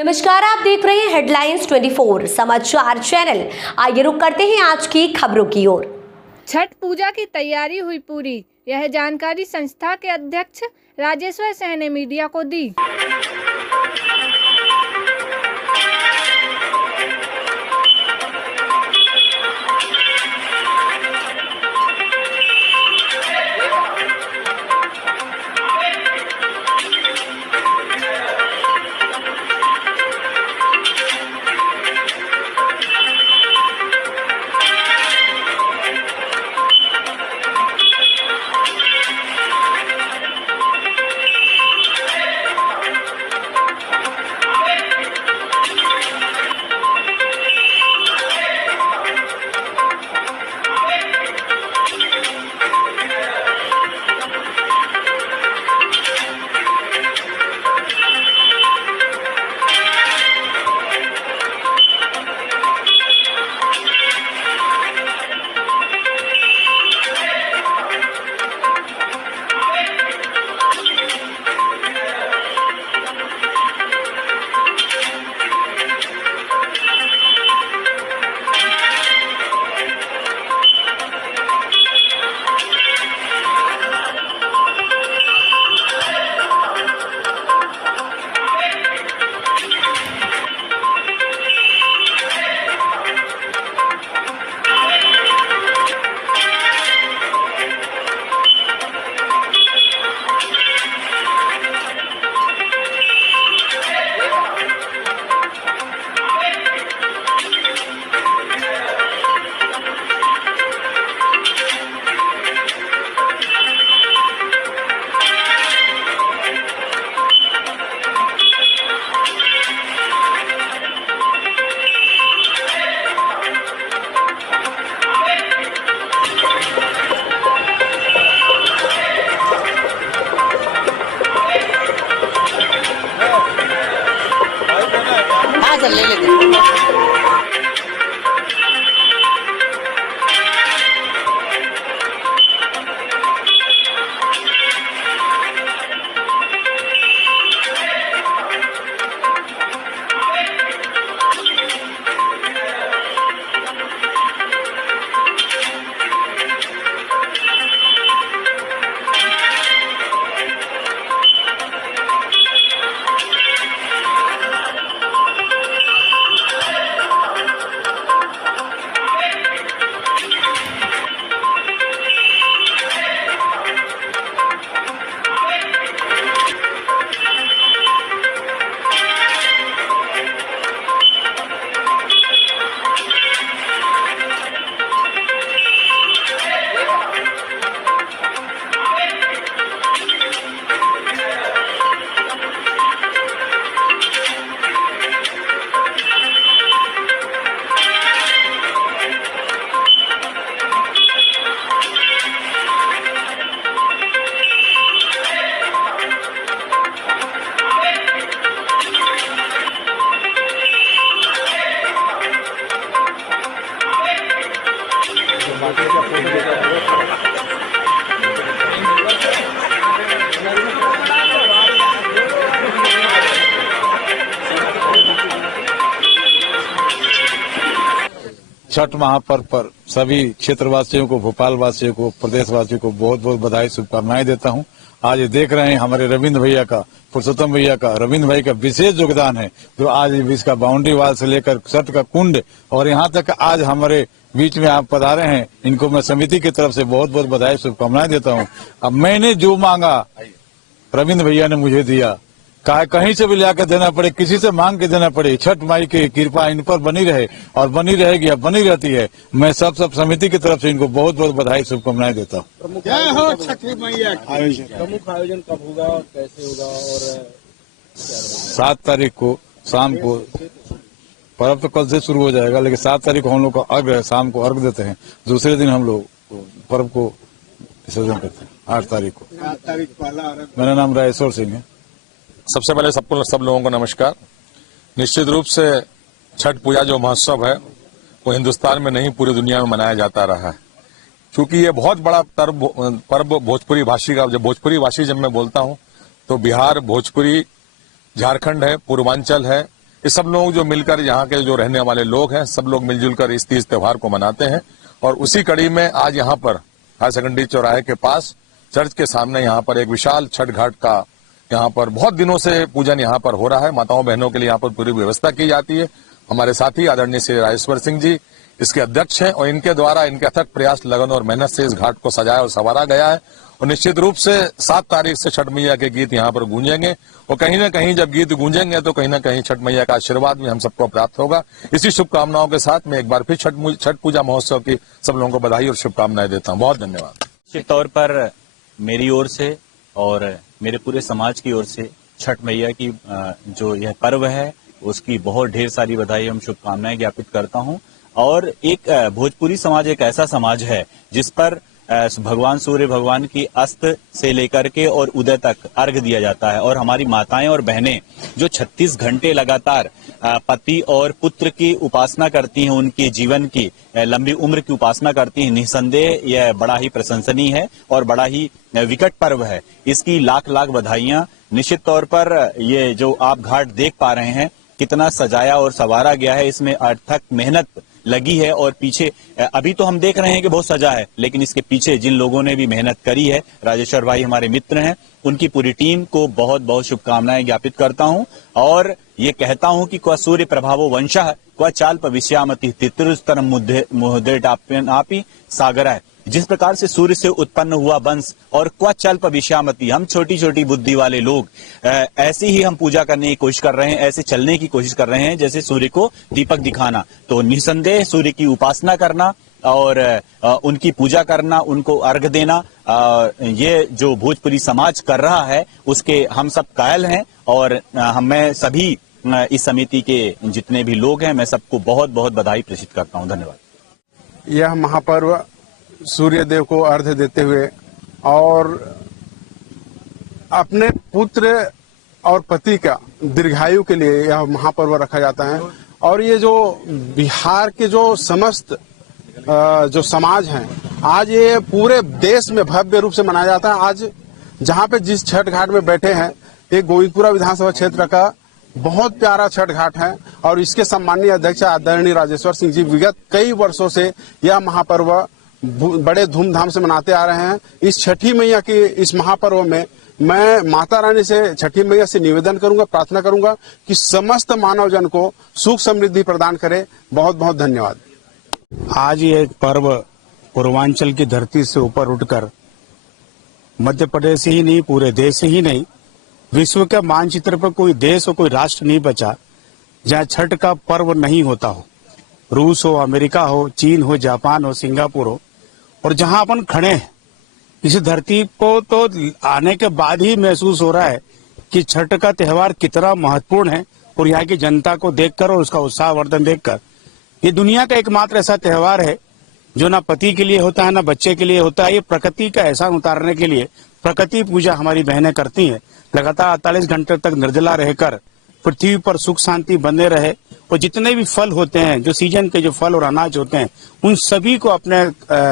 नमस्कार, आप देख रहे हैं हेडलाइंस 24 समाचार चैनल। आइए रुक करते हैं आज की खबरों की ओर। छठ पूजा की तैयारी हुई पूरी, यह जानकारी संस्था के अध्यक्ष राजेश्वर सिंह ने मीडिया को दी। ले लेते छठ महापर्व पर सभी क्षेत्रवासियों को, भोपाल वासियों को, प्रदेशवासियों को बहुत बहुत बधाई, शुभकामनाएं देता हूं। आज ये देख रहे हैं हमारे रविंद्र भैया का, पुरुषोत्तम भैया का, रविंद्र भाई का विशेष योगदान है, जो आज इसका बाउंड्री वाल से लेकर छठ का कुंड और यहाँ तक आज हमारे बीच में आप पधारे हैं। इनको मैं समिति की तरफ से बहुत बहुत बधाई, शुभकामनाएं देता हूँ। अब मैंने जो मांगा रविंद्र भैया ने मुझे दिया, कहीं से भी लाकर देना पड़े, किसी से मांग के देना पड़े, छठ माई की कृपा इन पर बनी रहे और बनी रहेगी, अब बनी रहती है। मैं सब समिति की तरफ से इनको बहुत बहुत बधाई, शुभकामनाएं देता हूँ। जय हो छठी मैया। प्रमुख आयोजन कब होगा, कैसे होगा और 7 तारीख को शाम को, पर्व तो कल से शुरू हो जाएगा, लेकिन 7 तारीख को हम लोग का अर्घ है, शाम को अर्घ देते हैं। दूसरे दिन हम लोग पर्व को विसर्जन करते हैं 8 तारीख को। 7 तारीख पहला अर्घ। मेरा नाम राजेश्वर सिंह है। सबसे पहले सब लोगों को नमस्कार। निश्चित रूप से छठ पूजा जो महोत्सव है वो हिंदुस्तान में नहीं पूरी दुनिया में मनाया जाता रहा है, क्योंकि ये बहुत बड़ा पर्व भोजपुरी भाषी का। जब भोजपुरी भाषी जब मैं बोलता हूं तो बिहार, भोजपुरी, झारखंड है, पूर्वांचल है, ये सब लोग जो मिलकर यहाँ के जो रहने वाले लोग हैं, सब लोग मिलजुल कर इस तीज त्योहार को मनाते हैं। और उसी कड़ी में आज यहाँ पर हायर सेकेंडरी चौराहे के पास चर्च के सामने यहाँ पर एक विशाल छठ घाट का यहाँ पर बहुत दिनों से पूजन यहाँ पर हो रहा है। माताओं बहनों के लिए यहाँ पर पूरी व्यवस्था की जाती है। हमारे साथी आदरणीय श्री राजेश्वर सिंह जी इसके अध्यक्ष हैं और इनके द्वारा इनके अथक प्रयास, लगन और मेहनत से इस घाट को सजाया और संवारा गया है। और निश्चित रूप से 7 तारीख से छठ मैया के गीत यहाँ पर गूंजेंगे और कहीं न कहीं जब गीत गूंजेंगे तो कहीं न कहीं छठ मैया का आशीर्वाद भी हम सबको प्राप्त होगा। इसी शुभकामनाओं के साथ मैं एक बार फिर छठ पूजा महोत्सव की सब लोगों को बधाई और शुभकामनाएं देता हूँ। बहुत धन्यवाद। निश्चित तौर पर मेरी ओर से और मेरे पूरे समाज की ओर से छठ मैया की जो यह पर्व है उसकी बहुत ढेर सारी बधाई एवं शुभकामनाएं ज्ञापित करता हूं। और एक भोजपुरी समाज एक ऐसा समाज है जिस पर भगवान सूर्य भगवान की अस्त से लेकर के और उदय तक अर्घ दिया जाता है। और हमारी माताएं और बहनें जो 36 घंटे लगातार पति और पुत्र की उपासना करती हैं, उनके जीवन की लंबी उम्र की उपासना करती हैं, निसंदेह यह बड़ा ही प्रशंसनीय है और बड़ा ही विकट पर्व है। इसकी लाख लाख बधाइयां। निश्चित तौर पर ये जो आप घाट देख पा रहे हैं कितना सजाया और संवारा गया है, इसमें अथक मेहनत लगी है। और पीछे अभी तो हम देख रहे हैं कि बहुत सजा है, लेकिन इसके पीछे जिन लोगों ने भी मेहनत करी है, राजेश्वर भाई हमारे मित्र हैं, उनकी पूरी टीम को बहुत बहुत शुभकामनाएं ज्ञापित करता हूं। और ये कहता हूं कि क्व सूर्य प्रभावो वंशः क्व चाल्प विश्यामति तितृस्तरम मुद्देटापि सागराय। जिस प्रकार से सूर्य से उत्पन्न हुआ वंश और क्व चल्प विश्यामति, हम छोटी छोटी बुद्धि वाले लोग ऐसे ही हम पूजा करने की कोशिश कर रहे हैं, ऐसे चलने की कोशिश कर रहे हैं जैसे सूर्य को दीपक दिखाना। तो निसंदेह सूर्य की उपासना करना और उनकी पूजा करना, उनको अर्घ देना, ये जो भोजपुरी समाज कर रहा है उसके हम सब कायल हैं। और मैं सभी इस समिति के जितने भी लोग हैं, मैं सबको बहुत बहुत बधाई प्रेषित करता हूं। धन्यवाद। यह महापर्व सूर्य देव को अर्घ्य देते हुए और अपने पुत्र और पति का दीर्घायु के लिए यह महापर्व रखा जाता है। और ये जो बिहार के जो समस्त जो समाज हैं, आज ये पूरे देश में भव्य रूप से मनाया जाता है। आज जहाँ पे जिस छठ घाट में बैठे हैं, ये गोविंदपुरा विधानसभा क्षेत्र का बहुत प्यारा छठ घाट है और इसके सम्मानीय अध्यक्ष आदरणीय राजेश्वर सिंह जी विगत कई वर्षों से यह महापर्व बड़े धूमधाम से मनाते आ रहे हैं। इस छठी मैया के इस महापर्व में मैं माता रानी से, छठी मैया से निवेदन करूंगा, प्रार्थना करूंगा कि समस्त मानव जन को सुख समृद्धि प्रदान करे। बहुत बहुत धन्यवाद। आज ये पर्व पूर्वांचल की धरती से ऊपर उठकर मध्य प्रदेश ही नहीं, पूरे देश ही नहीं, विश्व के मानचित्र पर कोई देश और कोई राष्ट्र नहीं बचा जहाँ छठ का पर्व नहीं होता हो। रूस हो, अमेरिका हो, चीन हो, जापान हो, सिंगापुर हो, और जहां अपन खड़े हैं इस धरती को तो आने के बाद ही महसूस हो रहा है कि छठ का त्योहार कितना महत्वपूर्ण है। और यहाँ की जनता को देखकर और उसका उत्साहवर्धन देखकर, ये दुनिया का एकमात्र ऐसा त्योहार है जो ना पति के लिए होता है ना बच्चे के लिए होता है। ये प्रकृति का एहसान उतारने के लिए प्रकृति पूजा हमारी बहनें करती हैं। लगातार 48 घंटे तक निर्जला रहकर पृथ्वी पर सुख शांति बने रहे और जितने भी फल होते हैं, जो सीजन के जो फल और अनाज होते हैं, उन सभी को अपने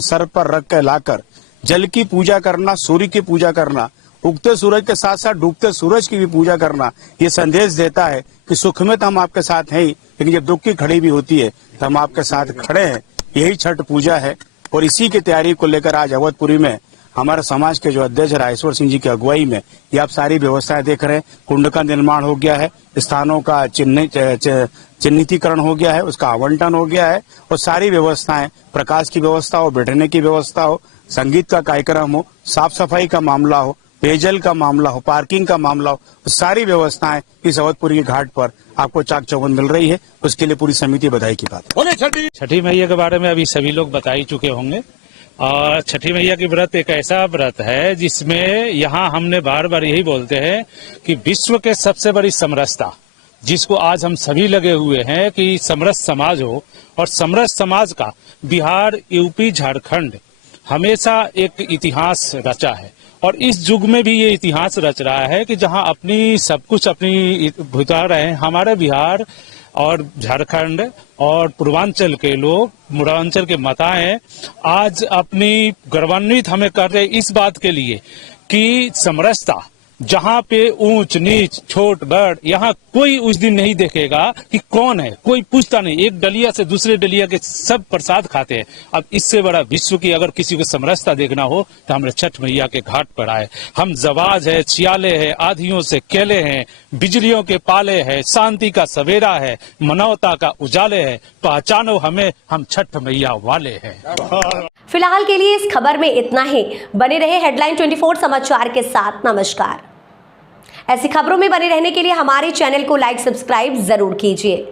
सर पर रख कर लाकर जल की पूजा करना, सूर्य की पूजा करना, उगते सूरज के साथ साथ डूबते सूरज की भी पूजा करना, ये संदेश देता है कि सुख में तो हम आपके साथ हैं ही, लेकिन जब दुख की घड़ी भी होती है तो हम आपके साथ खड़े हैं। यही छठ पूजा है और इसी की तैयारी को लेकर आज अवधपुरी में हमारे समाज के जो अध्यक्ष राजेश्वर सिंह जी की अगुवाई में ये आप सारी व्यवस्थाएं देख रहे हैं। कुंड का निर्माण हो गया है, स्थानों का चिन्हितीकरण हो गया है, उसका आवंटन हो गया है और सारी व्यवस्थाएं, प्रकाश की व्यवस्था हो, बैठने की व्यवस्था हो, संगीत का कार्यक्रम हो, साफ सफाई का मामला हो, पेयजल का मामला हो, पार्किंग का मामला हो, सारी व्यवस्थाएं इस अवधपुरी के घाट पर आपको चाक चौबंद मिल रही है। उसके लिए पूरी समिति बधाई की बात है। छठी मैया के बारे में अभी सभी लोग बता ही चुके होंगे और छठी मैया की व्रत एक ऐसा व्रत है जिसमें यहाँ हमने बार बार यही बोलते हैं कि विश्व के सबसे बड़ी समरसता जिसको आज हम सभी लगे हुए हैं कि समरस समाज हो, और समरस समाज का बिहार, यूपी, झारखंड हमेशा एक इतिहास रचा है और इस युग में भी ये इतिहास रच रहा है कि जहाँ अपनी सब कुछ अपनी भुता रहे हमारे बिहार और झारखंड और पूर्वांचल के लोग, पूर्वांचल के माताएं आज अपनी गौरवान्वित हमें कर रहे इस बात के लिए कि समरसता जहां पे ऊंच नीच छोट बड़ यहाँ कोई उस दिन नहीं देखेगा कि कौन है, कोई पूछता नहीं। एक डलिया से दूसरे डलिया के सब प्रसाद खाते हैं। अब इससे बड़ा विश्व की अगर किसी को समरसता देखना हो तो हमारे छठ मैया के घाट पर आए। हम जवाज है, छियाले है, आधियों से केले हैं, बिजलियों के पाले है, शांति का सवेरा है, मनौता का उजाले है, पहचानो हमें, हम छठ मैया वाले हैं। फिलहाल के लिए इस खबर में इतना ही। बने रहे हेडलाइन 24 समाचार के साथ। नमस्कार। ऐसी खबरों में बने रहने के लिए हमारे चैनल को लाइक सब्सक्राइब जरूर कीजिए।